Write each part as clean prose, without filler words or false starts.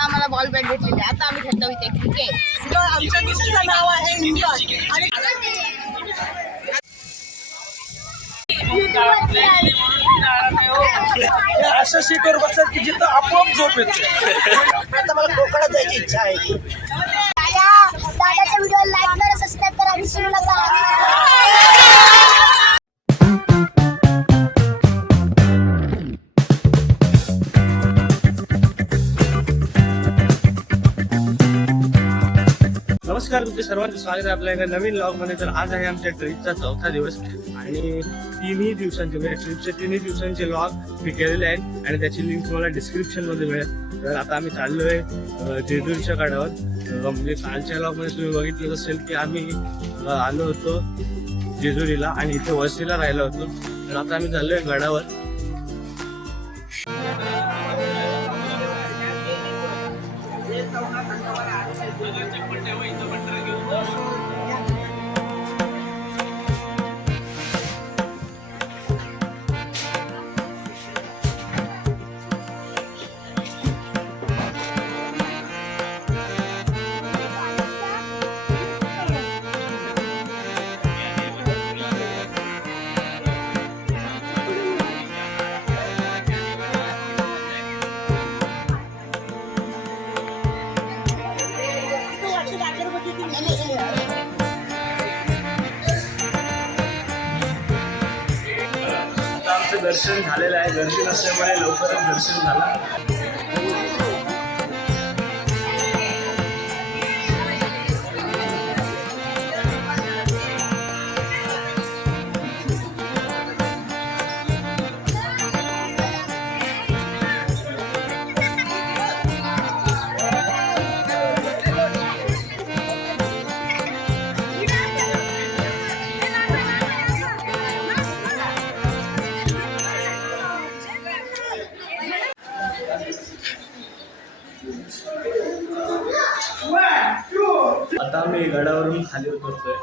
आता आम्हाला ball bat भेटलेली. आता आम्ही खेळतो इथे क्रिकेट. आमच्या मिशनचं नाव आहे इंग्लंड आणि अशा सीटवर बसतात की जिथं आपोआप झोप येते. आता मला कोकणात जायची इच्छा आहे. दादाच्या व्हिडिओ लाईक करा, सबस्क्राईब करा, विसरू नका. नमस्कार, तुमचे सर्वांचं स्वागत आहे आपल्या एका नवीन ब्लॉगमध्ये. तर आज आहे आमच्या ट्रिपचा 4था दिवस आणि तिन्ही दिवसांचे ब्लॉग मी केलेले आहेत आणि त्याची लिंक तुम्हाला डिस्क्रिप्शनमध्ये मिळेल. तर आता आम्ही चाललो आहे जेजुरीच्या गडावर. म्हणजे कालच्या ब्लॉगमध्ये तुम्ही बघितलं असेल की आम्ही आलो होतो जेजुरीला आणि इथे वस्तीला राहिलो होतो. तर आता आम्ही चाललो आहे गडावर. आमचं दर्शन झालेलं आहे. गर्दी नसल्यामुळे लवकरच दर्शन झालं. आता आम्ही गडावरून खाली उतरतोय.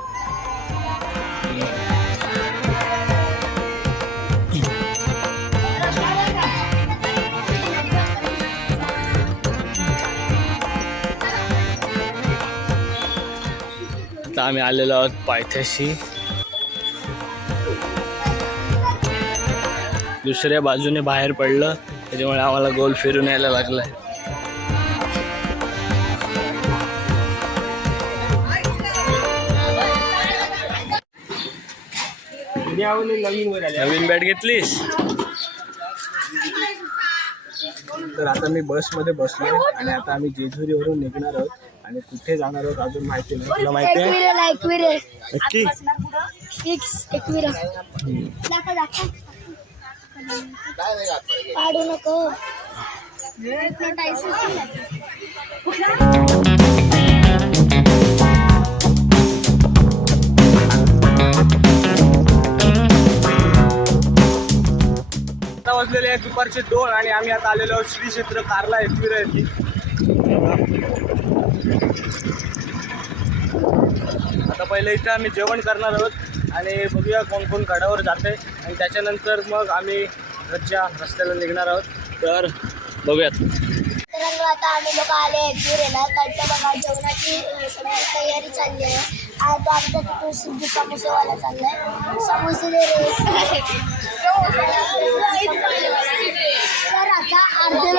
आता आम्ही आलेलो आहोत पायथ्याशी. दुसऱ्या बाजूने बाहेर पडलं त्याच्यामुळे आम्हाला गोल फिरून यायला लागलाय. नवीन बॅट घेतलीस. तर आता मी बसमध्ये बसलो आणि आता आम्ही जेजुरीवरून निघणार आहोत आणि कुठे जाणार आहोत अजून माहिती नाही. तुला माहिती आहे नक्की? पाडू नको. वाजलेले आहेत दुपारचे 2 आणि आम्ही आता आलेलो आहोत श्री क्षेत्र कारला एकविरा येथे. आता पहिले इथं आम्ही जेवण करणार आहोत आणि बघूया कोण कोण गडावर जाते आणि त्याच्यानंतर मग आम्ही घरच्या रस्त्याला निघणार आहोत. तर बघूयात. तर आता आम्ही लोक आले एकविरेला. त्यांच्या बघा जेवणाची सगळी तयारी चालली आहे. आता आमच्या तिथून सिद्धू समोसेवाला चाललाय. समोसे दे रे. तर आता अर्धे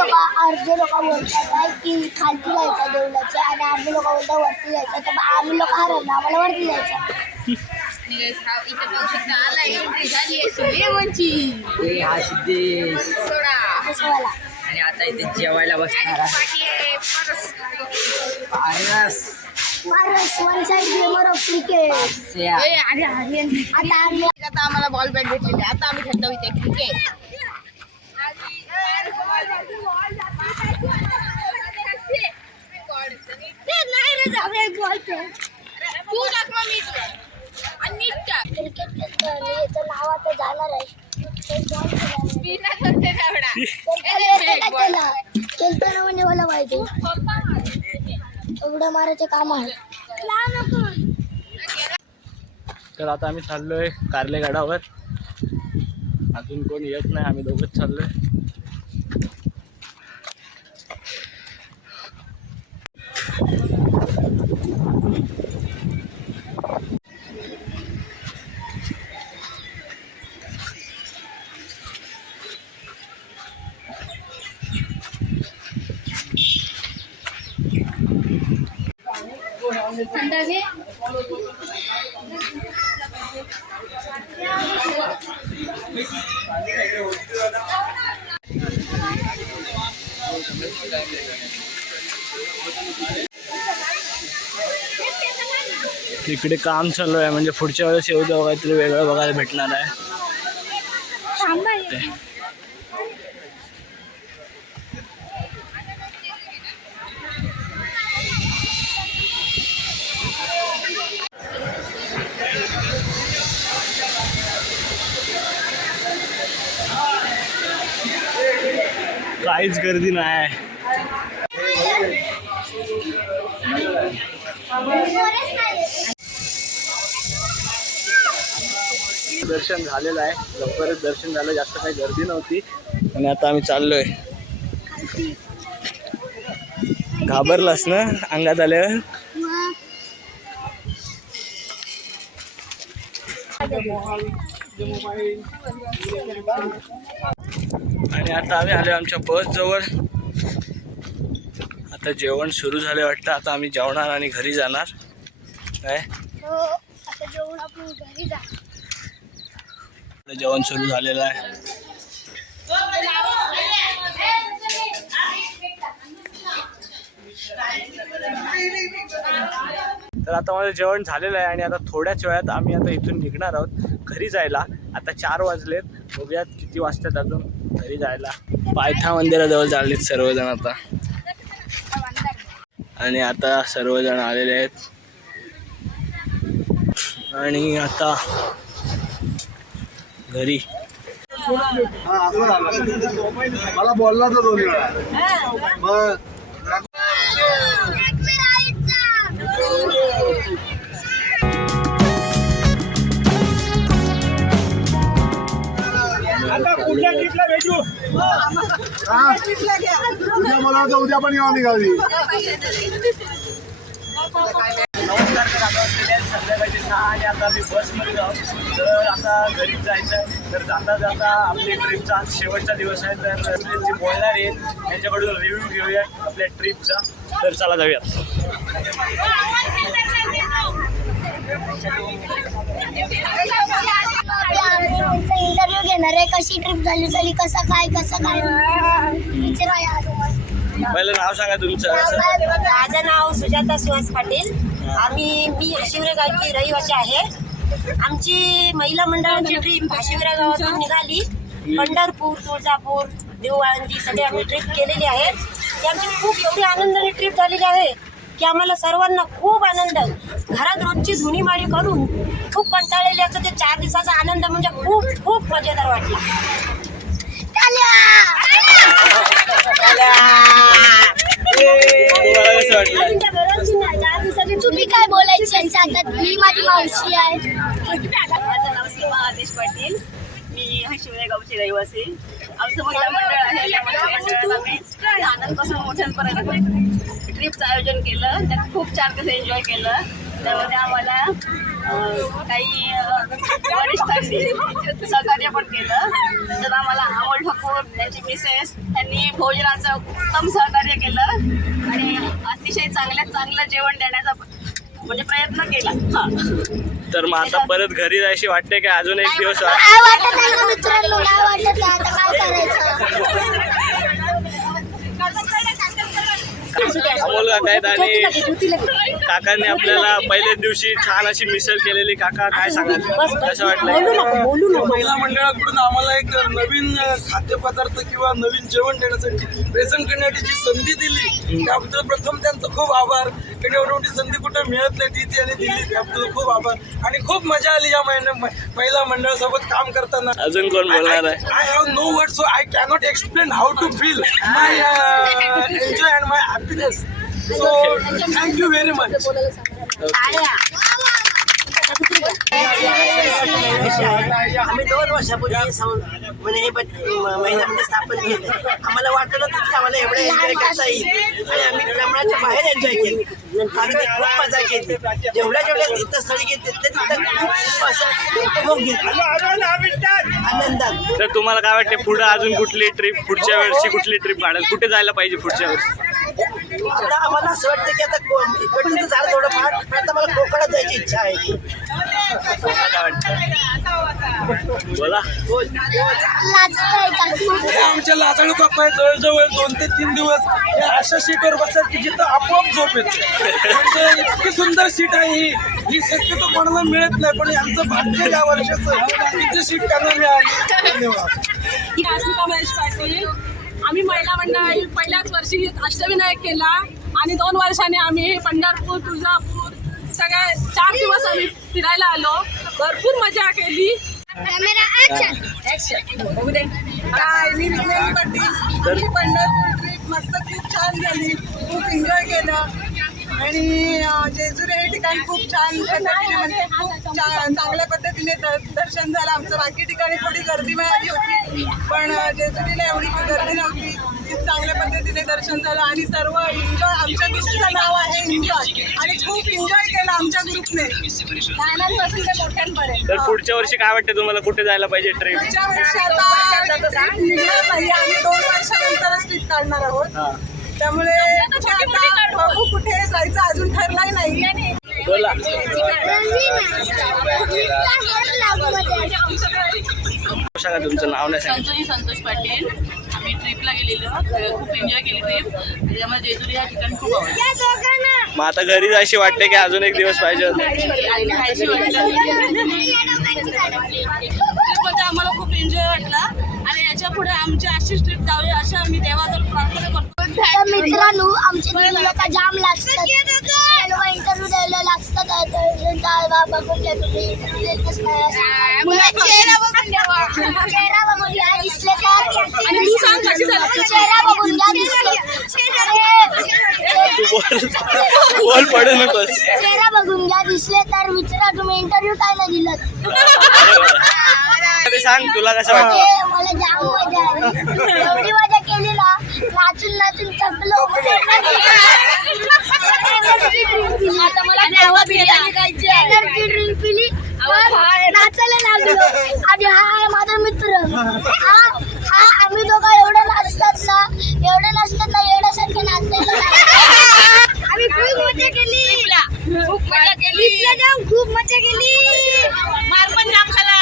लोक बोलतात आहे की खालती जायचं देवळाच्या आणि अर्धे लोक बोलतात वरती जायचं. तर आम्ही लोक हरवलं, आम्हाला वरती जायचं. आणि आता इथे जेवायला बसणार one side gamer of cricket. आता आम्हाला बॉल बॅट भेटलेली. आता आम्ही खेळतो इथे क्रिकेट. क्रिकेट नाव आता जाणार आहे. खेळताना म्हणजे मला माहिती एवढं मारायचे काम आहे. तर आता आम्ही चाललोय कारले गडावर. अजून कोण येत नाही, आम्ही दोघंच चाललोय. इकडे काम चालू आहे, म्हणजे पुढच्या वेळेस येऊ जाऊ काहीतरी वेगळं बघायला भेटणार आहे. काहीच गर्दी नाही. दर्शन झालेलं आहे, लवकरच दर्शन झालं, जास्त काही गर्दी नव्हती. आणि आता आम्ही चाललोय. घाबरलास ना अंगात आल्यावर? आणि आता आम्ही आलो आमच्या बस जवळ. आता जेवण सुरू झाले वाटतं. आता आम्ही जेवणार आणि घरी जाणार. काय आता जेवण आपण घरी जा. जेवण सुरू झालेलं आहे. तर आता माझं जेवण झालेलं आहे आणि आता थोड्याच वेळात आम्ही आता इथून निघणार आहोत घरी जायला. आता 4 वाजलेत, बघूयात किती वाजतात अजून घरी जायला. पायथा मंदिराजवळ चाललेत सर्वजण आता. आणि आता सर्वजण आलेले आहेत आणि आता घरी. मला बोलला तर 2 वेळा. मग कुठल्या ट्रिपला भेटू? उद्या मला वाटतं उद्या पण येऊ आम्ही गावी. नमस्कार, तर आता वाजलेले आहेत संध्याकाळचे 6 आणि आता आम्ही बसमध्ये आहोत. तर आता घरीच जायचं आहे. तर जाता जाता आपली ट्रिपचा आज शेवटचा दिवस आहे. तर जे बोलणार आहेत त्यांच्याकडून रिव्ह्यू घेऊया आपल्या ट्रिपचा. तर चला जाऊयात. इंटरव्ह्यू घेणार आहे. कशी ट्रिप झाली कसं काय विचारूया. पहिलं नाव सांगा तुमचं. माझं नाव सुजाता सुहास पाटील. मी हाशिवरे गावची रहिवासी आहे. आमची महिला मंडळाची ट्रिप हाशिवरे गावातून निघाली. पंढरपूर, तुळजापूर, देवळांची सगळे आम्ही ट्रिप केलेली आहे. ती आमची खूप एवढी आनंदाने ट्रिप झालेली आहे की आम्हाला सर्वांना खूप आनंद. घरात रोजची धुणीमाळी करून खूप कंटाळलेली असं ते 4 दिवसाचा आनंद म्हणजे खूप खूप मजेदार वाटला. तुम्ही काय बोलायचे सांगतात? मी माझी मावशी आहे. माझं नाव सीमा आदेश पाटील. मी हाशिवरे गावची रहिवासी. आमचं महिला मंडळ आहे. त्या महिला मंडळात आम्ही लहानांपासून मोठ्यांपर्यंत ट्रिपचं आयोजन केलं. त्यात खूप 4 दिवस एन्जॉय केलं. त्यामध्ये आम्हाला काही वरिष्ठांनी सहकार्य पण केलं. तर आम्हाला अमोल ठाकूर त्यांची मिसेस त्यांनी भोजनाचं उत्तम सहकार्य केलं आणि अतिशय चांगलं जेवण देण्याचा म्हणजे प्रयत्न केला. तर मग आता परत घरी जायची वाटते का अजून एक दिवस? काय वाटत नाही का मित्रांनो? काय वाटत नाही? आता काय करायचं? अमोल काका आहेत आणि काकांनी आपल्याला पहिल्याच दिवशी छान अशी मिसळ केलेली. काका काय सांगाल, कसं वाटलं? महिला मंडळाकडून आम्हाला एक नवीन खाद्यपदार्थ किंवा नवीन जेवण देण्यासाठी प्रेझेंट करण्याची जी संधी दिली त्याबद्दल प्रथम त्यांचं खूप आभार. कारण एवढी मोठी संधी कुठं मिळत नाही ती त्यांनी दिली, त्याबद्दल खूप आभार. आणि खूप मजा आली या महिला मंडळासोबत काम करताना. अजून कोण बोलणार आहे? I have no word, so I cannot explain how to feel my enjoy and my happiness. So thank you very much. आम्ही 2 वर्षापूर्वी हे महिला मंडळ स्थापन केलं. आम्हाला वाटलं नव्हतं की आम्हाला एवढं एन्जॉय करता येईल आणि आम्ही प्रमाणाच्या बाहेर एन्जॉय केलं. आम्ही खूप मजा केली. जेवढ्या तीर्थस्थळी गेले तिथं खूप असं उपभोग घेतला आनंदात. तर तुम्हाला काय वाटते पुढे अजून कुठली ट्रिप, पुढच्या वर्षी कुठली ट्रिप काढाल, कुठे जायला पाहिजे पुढच्या वर्षी? आता आम्हाला असं वाटतं की आता इकडचं तर झालं थोडंफार, आता मला कोकणात जायची इच्छा आहे. काय वाटतं? बोला. लाजतंय का तू? हे आमच्या लाजाळू बाप्पा आहे, जवळजवळ 2 ते 3 दिवस हे अशा सीटवर बसतात की जिथं आपोआप झोप येते. म्हणजे इतकी सुंदर सीट आहे ही शक्यतो कोणाला मिळत नाही, पण यांचं भाग्य या वर्षाचं इथे सीट त्यांना मिळाली. धन्यवाद. अस्मिता महेश पाटील. आम्ही महिला मंडळ पहिल्याच वर्षी अष्टविनायक केला आणि 2 वर्षांनी आम्ही पंढरपूर, तुळजापूर सगळे 4 दिवस आम्ही फिरायला आलो. भरपूर मजा केली. हाय, मी विज्ञानी पाटील. आमची पंढरपूर ट्रिप मस्त खूप छान झाली. खूप एन्जॉय केलं आणि जेजुरी हे ठिकाण खूप छान पद्धतीने म्हणजे खूप चांगल्या पद्धतीने दर्शन झालं आमचं. बाकी ठिकाणी थोडी गर्दी मिळाली होती, पण जेजुरीला एवढी गर्दी नव्हती. खूप चांगल्या पद्धतीने दर्शन झालं आणि सर्व एन्जॉय. आमच्या ग्रुपचं नाव आहे एन्जॉय आणि खूप एन्जॉय केलं आमच्या ग्रुपने लहानांपासून ते मोठ्यांपर्यंत. तर पुढच्या वर्षी काय वाटते तुम्हाला, कुठे जायला पाहिजे ट्रिप? पुढच्या वर्षी आता निघणार नाही, आम्ही 2 वर्षानंतरच ट्रिप काढणार आहोत. त्यामुळे आता बघू कुठे जायचं अजून ठरलंय नाही. बोला. सांगा तुमचं नाव नाही सांगितलं. संतोष पाटील. आम्ही ट्रिपला गेलेलो, खूप एन्जॉय केली ट्रिप. त्याच्यामुळे जेजुरी या ठिकाण खूप आवडलं. मग आता घरी जायची वाटते की अजून एक दिवस पाहिजे होते? ट्रिपमध्ये आम्हाला खूप एन्जॉय वाटला आणि याच्या पुढे आमची अशीच ट्रिप जावी अशी आम्ही देवाजवळ प्रार्थना करतो. तर मित्रांनो, आमचे लोक जाम लागतात, इंटरव्ह्यू द्यायला लागतात. बघून घ्या तुम्ही, चेहरा बघून घ्या दिसले तर, आणि तू सांग कशी झाली? चेहरा बघून घ्या दिसले. बोल पडू नकोस. चेहरा बघून घ्या दिसले तर विचारा तुम्ही इंटरव्ह्यू काय नाही दिलं. सांग तुला कसं वाटतं? मला जाम मजा आली, एवढी मजा केली ना, नाचून नाचून चपलो. आता मला एनर्जी ड्रिंक पिली, नाचायला लागलो. आणि हा आहे माझा मित्र. हा आम्ही दोघं एवढं नाचतात ना, एवढ्यासारखे नाचायला आम्ही खूप मजा केली. खूप मजा केली. मार पण जाम खाला,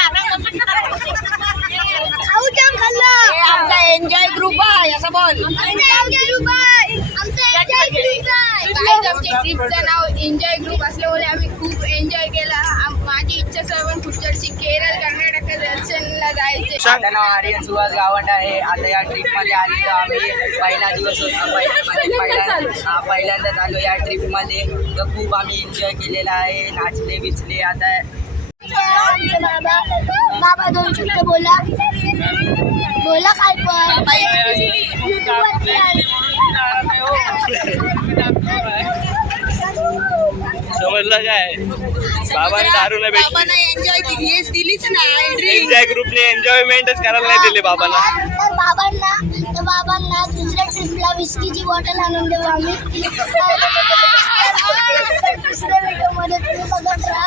खाऊ जाम खाल्ला. आमचा एन्जॉय ग्रुप आहे असं बोल. आमच्या ट्रिपचं नाव एन्जॉय ग्रुप असल्यामुळे आम्ही खूप एन्जॉय केला. माझी इच्छा सर्व पुढच्या केरळ, कर्नाटक दर्शनला जायचे. माझं नाव आर्यन सुहास गावंड आहे. आता या ट्रिपमध्ये आलेलो आम्ही पहिला दिवस होता, पहिल्यांदाच आलो या ट्रिपमध्ये. तर खूप आम्ही एन्जॉय केलेला आहे, नाचले बिचले. आता बाबा 2 शब्द बोला काय समजलं काय? बाबांनी दारू नाही भेटली, एन्जॉय दिलीच नाही. एन्जॉय ग्रुपने एन्जॉयमेंटच करायला नाही दिले बाबांना. तर बाबांना दुसऱ्या ट्रिपला विस्कीची बॉटल आणून देऊ आम्ही. दुसऱ्या व्हिडिओमध्ये तुम्ही बघत राहा.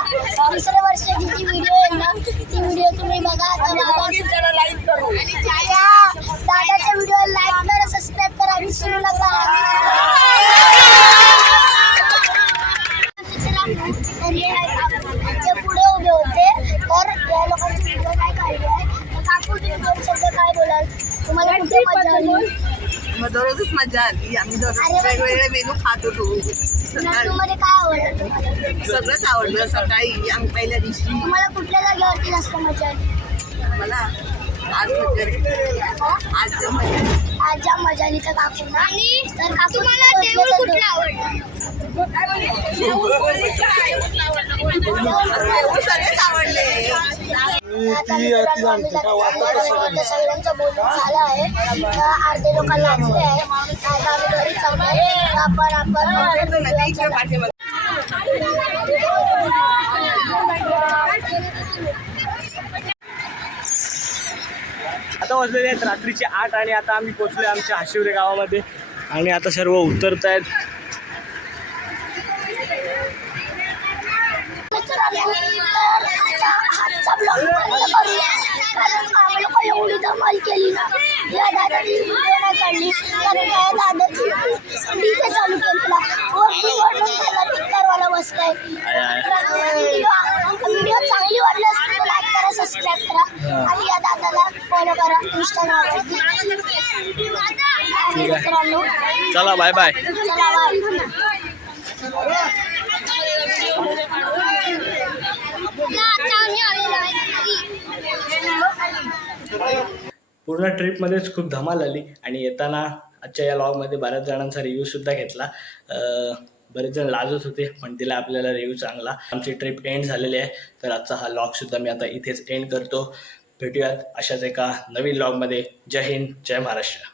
दुसऱ्या वर्षाची जी व्हिडिओ आहे ना, ती व्हिडिओ तुम्ही बघा. आता बाबांची लाईक करू, दादाच्या व्हिडिओ लाईक करा, सबस्क्राईब करा, विसरू नका. तर हे जे पुढे उभे होते, तर या लोकांची व्हिडिओ काय काढली आहे. तर काकू तुम्ही 2 शब्द काय बोलाल? तुम्हाला कुठे मजा आली? दररोजच मजा आली. आम्ही दररोज वेगवेगळे मेनू खात होतो. नागपूरमध्ये काय आवडलं तुम्हाला? सगळंच आवडलं. सकाळी आम्ही पहिल्या दिवशी तुम्हाला कुठल्या जागेवरती जास्त मजा आली? मला आज जाम मजा आली तर काकूना. तर काकू तुम्हाला देऊळ कुठलं आवडलं? सगळेच आवडले. सगळ्यांचं बोलून झालं आहे. अर्धे लोक नाचले आहे. आता आम्ही घरी चाललोय. आता वाजलेले आहेत रात्रीचे 8 आणि आता आम्ही पोहोचलोय आमच्या हाशिवरे गावामध्ये आणि आता सर्व उतरत आहेत. मित्रांनो, तर आजचा ब्लॉग बंद करूया, कारण आम्ही लोक एवढी धमाल केली ना, या दादाची व्हिडिओ नाही काढली, कारण या दादाची डीजे चालू केलेला, वरती वरून त्याला टिक्करवाला बसलाय. व्हिडिओ चांगली वाटली असेल तर लाईक करा, सबस्क्राईब करा आणि या दादाला फॉलो करा इंस्टाग्रामवरती. मित्रांनो, चला बाय बाय. चला बाय. पूर्ण ट्रिपमध्येच खूप धमाल आली आणि येताना आजच्या या लॉगमध्ये बऱ्याच जणांचा रिव्ह्यूसुद्धा घेतला. बरेच जण लाजत होते पण तिला आपल्याला रिव्ह्यू चांगला. आमची ट्रिप एंड झालेली आहे, तर आजचा हा लॉगसुद्धा मी आता इथेच एंड करतो. भेटूयात अशाच एका नवीन लॉगमध्ये. जय हिंद, जय महाराष्ट्र.